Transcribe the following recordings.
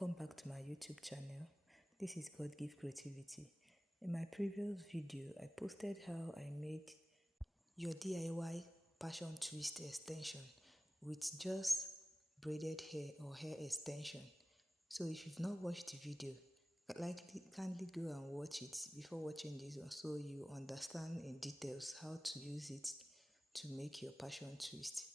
welcome back to my YouTube channel. This is God Give Creativity. In my previous video, I posted how I made your DIY passion twist extension with just braided hair or hair extension. So if you've not watched the video, kindly go and watch it before watching this one so you understand in details how to use it to make your passion twist.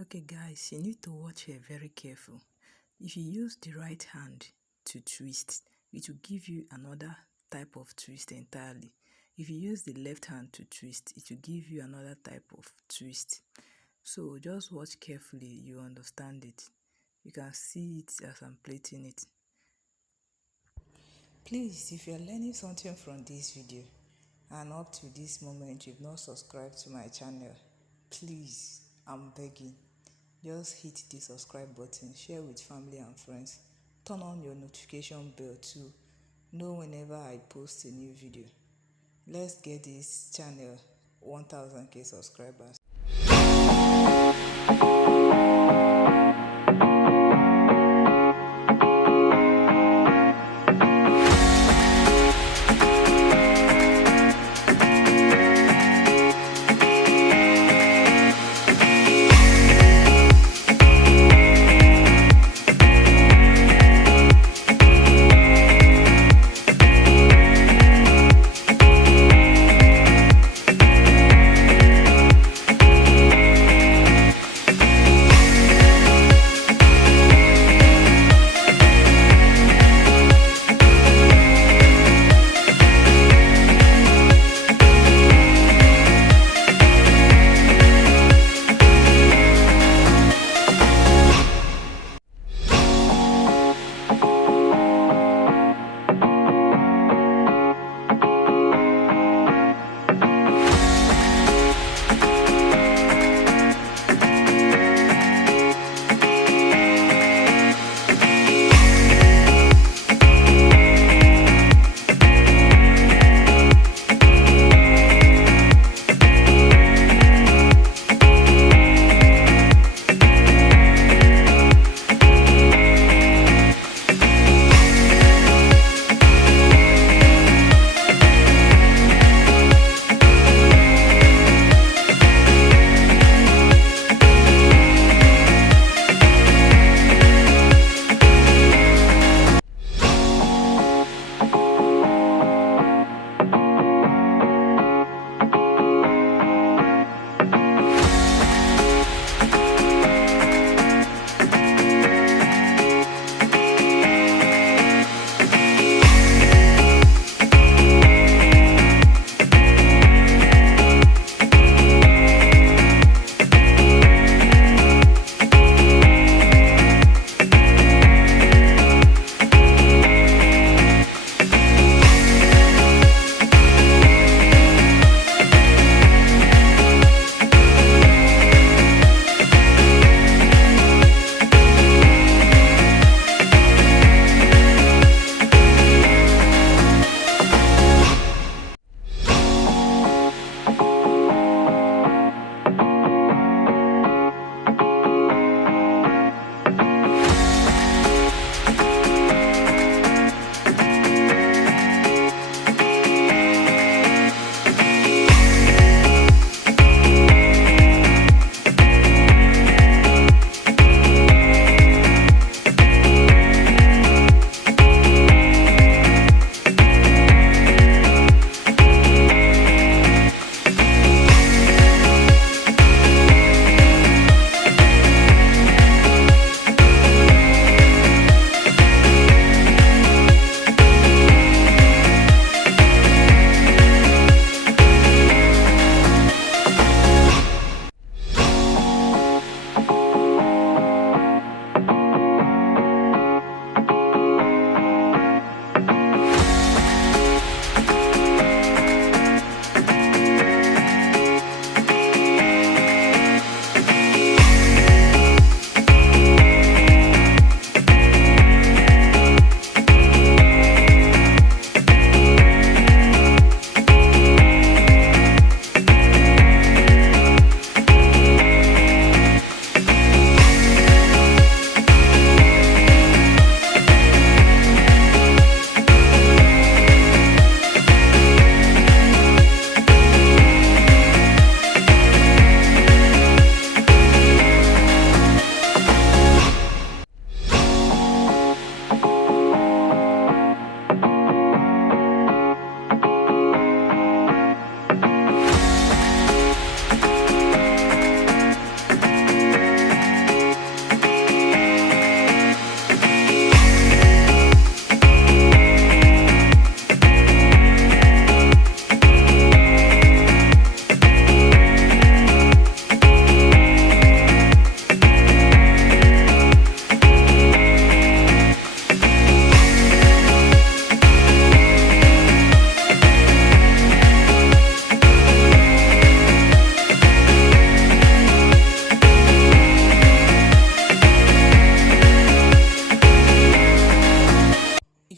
Okay guys, you need to watch here very careful. If you use the right hand to twist, it will give you another type of twist entirely. If you use the left hand to twist, it will give you another type of twist. So just watch carefully, you understand it. You can see it as I'm plating it. Please, if you're learning something from this video and up to this moment you've not subscribed to my channel, please, I'm begging, just hit the subscribe button, share with family and friends, turn on your notification bell to know whenever I post a new video. Let's get this channel 1000k subscribers.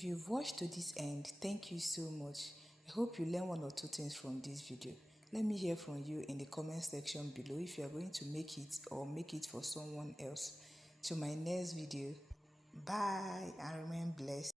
you've watched to this end, thank you so much. I hope you learn one or two things from this video. Let me hear from you in the comment section below if you are going to make it or make it for someone else. Till my next video, bye and remain blessed.